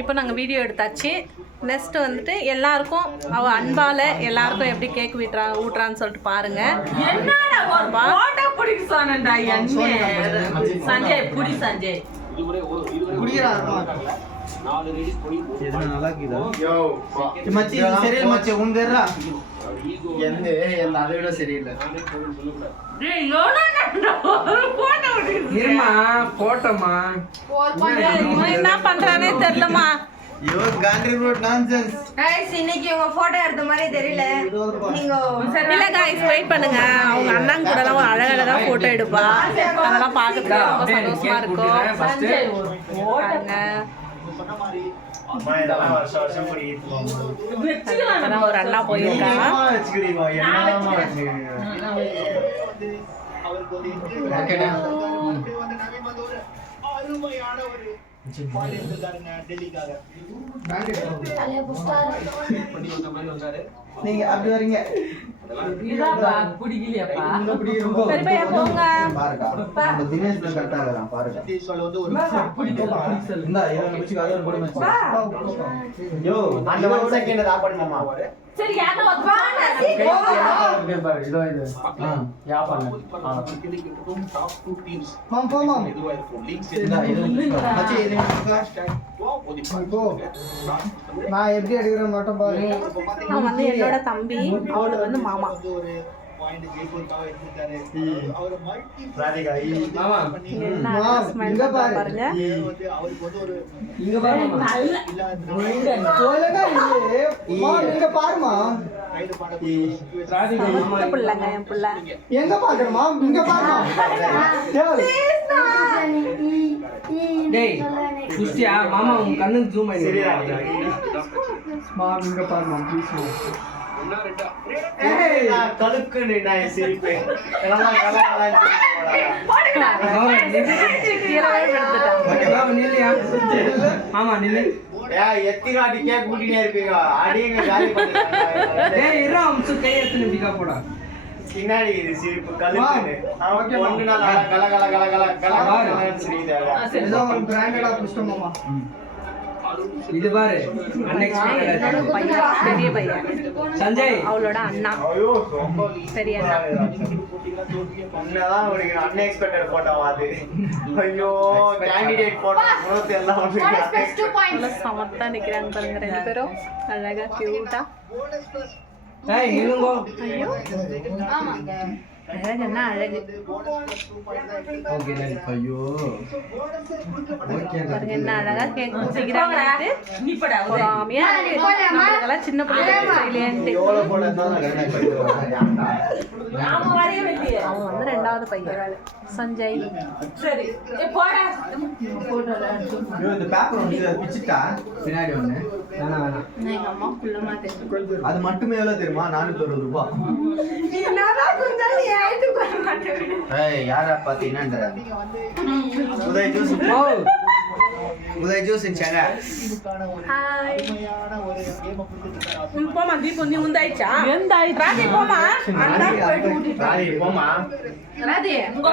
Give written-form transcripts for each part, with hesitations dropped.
இப்போ நாங்கள் வீடியோ எடுத்தாச்சு. நெக்ஸ்ட் வந்துட்டு எல்லாருக்கும் அவ அன்பால எல்லாருக்கும் எப்படி கேக் ஊட்டுறான்னு சொல்லிட்டு பாருங்க. சஞ்சய் புடி சஞ்சய் நல்லா இருக்குதா மச்சி சரியில்லை மச்சி உங்கறா எந்த அதை விட சரியில்லை போட்டோமா என்ன பண்றானே தெரியலமா. இன்னைக்கு உங்க போட்டோ எடுத்த மாதிரி தெரியல. இல்ல गाइस வெயிட் பண்ணுங்க. அவங்க அண்ணன் கூட எல்லாம் அழகழகா போட்டோ எடுப்பா. அதெல்லாம் பார்க்கறதுக்கு ரொம்ப சந்தோஷமா இருக்கும். ஒரு அண்ணா போயிருக்காங்க. நீங்க அப்படி வரீங்க தினேஷ் கரெக்டா வரான் பாருங்க. சரி யாரோ நான் எப்படி எடுக்கிறேன் மட்டும் பாருங்க. அவன் வந்து என்னோட தம்பி, அவளுக்கு வந்து மாமா. எங்க பாக்குறமா இங்க பாருமா மாமா உங்க கண்ணுக்கு ஜூம் ஆயி இங்க பாருமா ப்ளீஸ் கலுக்கு நான் சிரிப்பேன் ஆமா நில்லு எத்திராட்டி கேக் கூட்டினே இருப்பீங்க அடியங்க காலி பண்ணிட்டு போடா பின்னாடி இது சிரிப்பு கலுக்கு ஒண்ணு நாள் கல கல கல கல கல சிரிக்குது பிராண்டடா புஷ்டமாமா இது பாரு பெரிய பையன் சஞ்சய் அவளோட அண்ணா பெரிய அண்ணா அன்எக்ஸ்பெக்டட் போட்டோ அது ஐயோ கேண்டிடேட் போட்டோ எல்லாம் சமத்தா நிக்கிறாங்க பாருங்க ரெண்டு பேரும் அழகா கியூட்டா. ஐயோ அழகுன்னா அழகு பாருங்க என்ன அழகா கேக் குடிக்கிறாங்க. சின்ன பிள்ளைங்க அவன் வந்து ரெண்டாவது பையன் சஞ்சய். அது மட்டுமே எவ்வளவு தெரியுமா? 420 ரூபாய். யாரா பாத்தீங்கன்னா உதய் ஜூஸ் போமா தீபு நீ உந்தாயிச்சா ராதி போமா ராதி போமா ராதி உங்க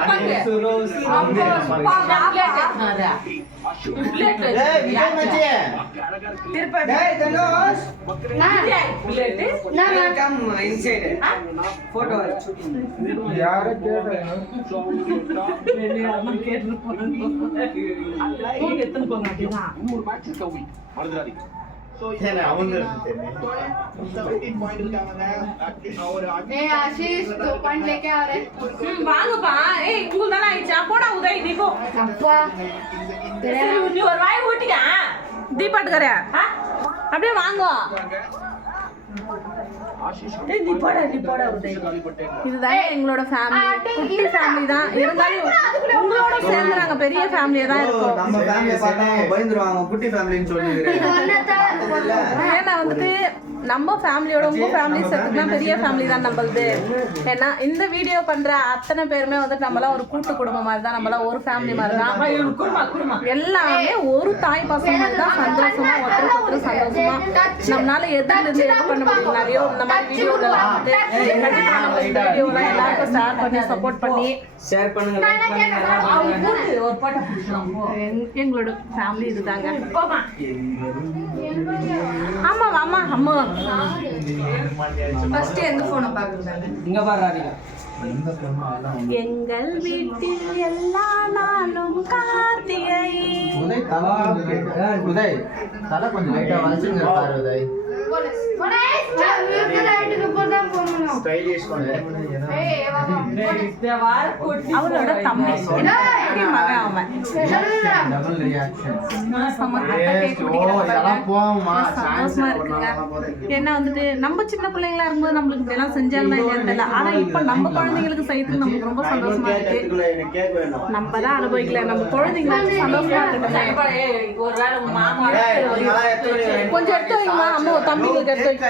வாங்கப்பா. ஏய் உங்களுக்கு தானே ஆயிடுச்சா? போடா உதய் நீ போ. நீ ஒரு வாய் ஊட்டியா தீபாட்டுக்கார அப்படியே வாங்கோ. இதுதான் எங்களோட ஃபேமிலி. குட்டி ஃபேமிலி தான் இருந்தாலும் உங்களோட சேர்ந்து நாங்க பெரிய ஃபேமிலியா தான் இருக்கோம். நம்ம ஃபேமிலியை பார்த்தா பயந்துருவாங்க குட்டி ஃபேமிலின்னு சொல்லிடுறேன். ஏன்னா வந்துட்டு நம்ம ஃபேமிலியோட உங்க ஃபேமிலி சேர்த்துக்குனா பெரிய ஃபேமிலி தான் நம்மளுது. ஏன்னா இந்த வீடியோ பண்ற அத்தனை பேருமே வந்துட்டு நம்மளாம் ஒரு கூட்டு குடும்பம் மாதிரி தான், நம்மளாம் ஒரு ஃபேமிலி மாதிரி தான். எல்லாமே ஒரு தாய் பசங்க தான் சந்தோஷமா ஒருத்தருக்கு ஒருத்தர் சந்தோஷமா நம்மளால எதுல இருந்து எது பண்ண முடியும். நிறைய இந்த வீடியோலாம் வந்து கண்டிப்பா நம்ம இந்த வீடியோலாம் எல்லாருக்கும் ஷேர் பண்ணி சப்போர்ட் பண்ணி ஷேர் பண்ணுங்க like பண்ணுங்க ஒரு பாட்டு பிடிச்சலாம் போ. எங்களோட ஃபேமிலி இதுதாங்க. ஆமா ஆமா அம்மா ஃபர்ஸ்ட் எந்த போனை பாக்குறாங்க? இங்க பாரு ராதிகா எங்கள் வீட்டில் எல்லா நாளும் கார்த்திகை. உதய் தலை கொஞ்சம் லைட்டா வளைச்சுங்க பாரு உதய் ஸ்டைலிஷ் வார கூட்டி அவளோட தம்பி குட்டி மகன் அவன். டபுள் ரியாக்ஷன் சம கட்ட கேக் குடிக்கிறப்ப போமா சந்தோஷமா இருக்குங்க. ஏன்னா வந்துட்டு நம்ம சின்ன பிள்ளைங்களா இருக்கும்போது நம்மளுக்கு இப்படிலாம் செஞ்சாங்கன்னா இல்லையான்னு தெரியல. ஆனா இப்ப நம்ம குழந்தைங்களுக்கு செய்யறதுக்கு நமக்கு ரொம்ப சந்தோஷமா இருக்கு. நம்ம தான் அனுபவிக்கல, நம்ம குழந்தைங்களுக்கு சந்தோஷமா இருக்கட்டும். ஒருவேளை உங்க மாமா கொஞ்சம் எடுத்து வைங்கம்மா. அம்மா தம்பிங்களுக்கு எடுத்து வைக்க.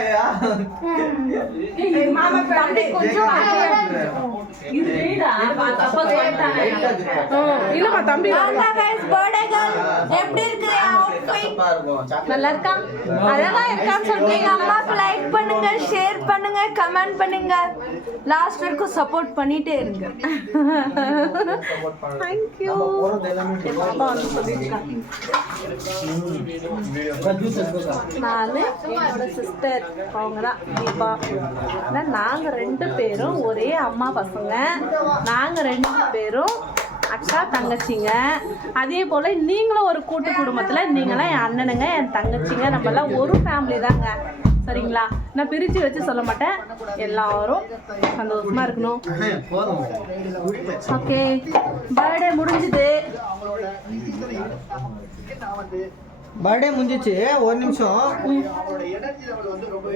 மாமா தம்பி கொஞ்சம் இது வீடா தப்பா சொல்லிட்டானே. இல்லம்மா தம்பி பர்த்டே கேர்ள் எப்படி இருக்கு அவுட்ஃபிட்? நல்லா இருக்கா? அழகா இருக்கான்னு சொல்றீங்க. எங்க அம்மாக்கு லைக் பண்ணுங்க, ஷேர் பண்ணுங்க, கமெண்ட் பண்ணுங்க. லாஸ்ட் வரைக்கும் சப்போர்ட் பண்ணிட்டே இருங்க. தேங்க்யூ. பாப்பா வந்து சொல்லிருக்காங்க. நானு என்னோட சிஸ்டர் அவங்க தான் தீபா. நாங்க 2 பேரும் ஒரே அம்மா பசங்க. நாங்க 2 பேரும் அக்கா தங்கச்சிங்க. அதே போல நீங்களும் ஒரு கூட்டு குடும்பத்துல நீங்களாம் என் அண்ணனுங்க என் தங்கச்சிங்க. நம்ம எல்லாம் ஒரு ஃபேமிலி தாங்க. சரிங்களா? நான் பிரிச்சு வச்சு சொல்ல மாட்டேன். எல்லாரும் சந்தோஷமா இருக்கணும். ஓகே, பர்த்டே முடிஞ்சுது. பர்த்டே முடிஞ்சிச்சு. ஒரு நிமிஷம்,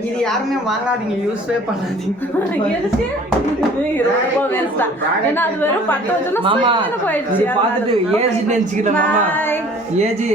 இது யாருமே வாங்காதீங்க, யூஸ்வே பண்ணாதீங்க. எதுக்கு? இது ரொம்ப waste தான். ஏன்னா அது வெறும் 10 வருஷம் மாமா போயிடுச்சு. இது பார்த்துட்டு ஏஜ் நினைச்சுக்கிட்டேன் மாமா. Bye. ஏஜ்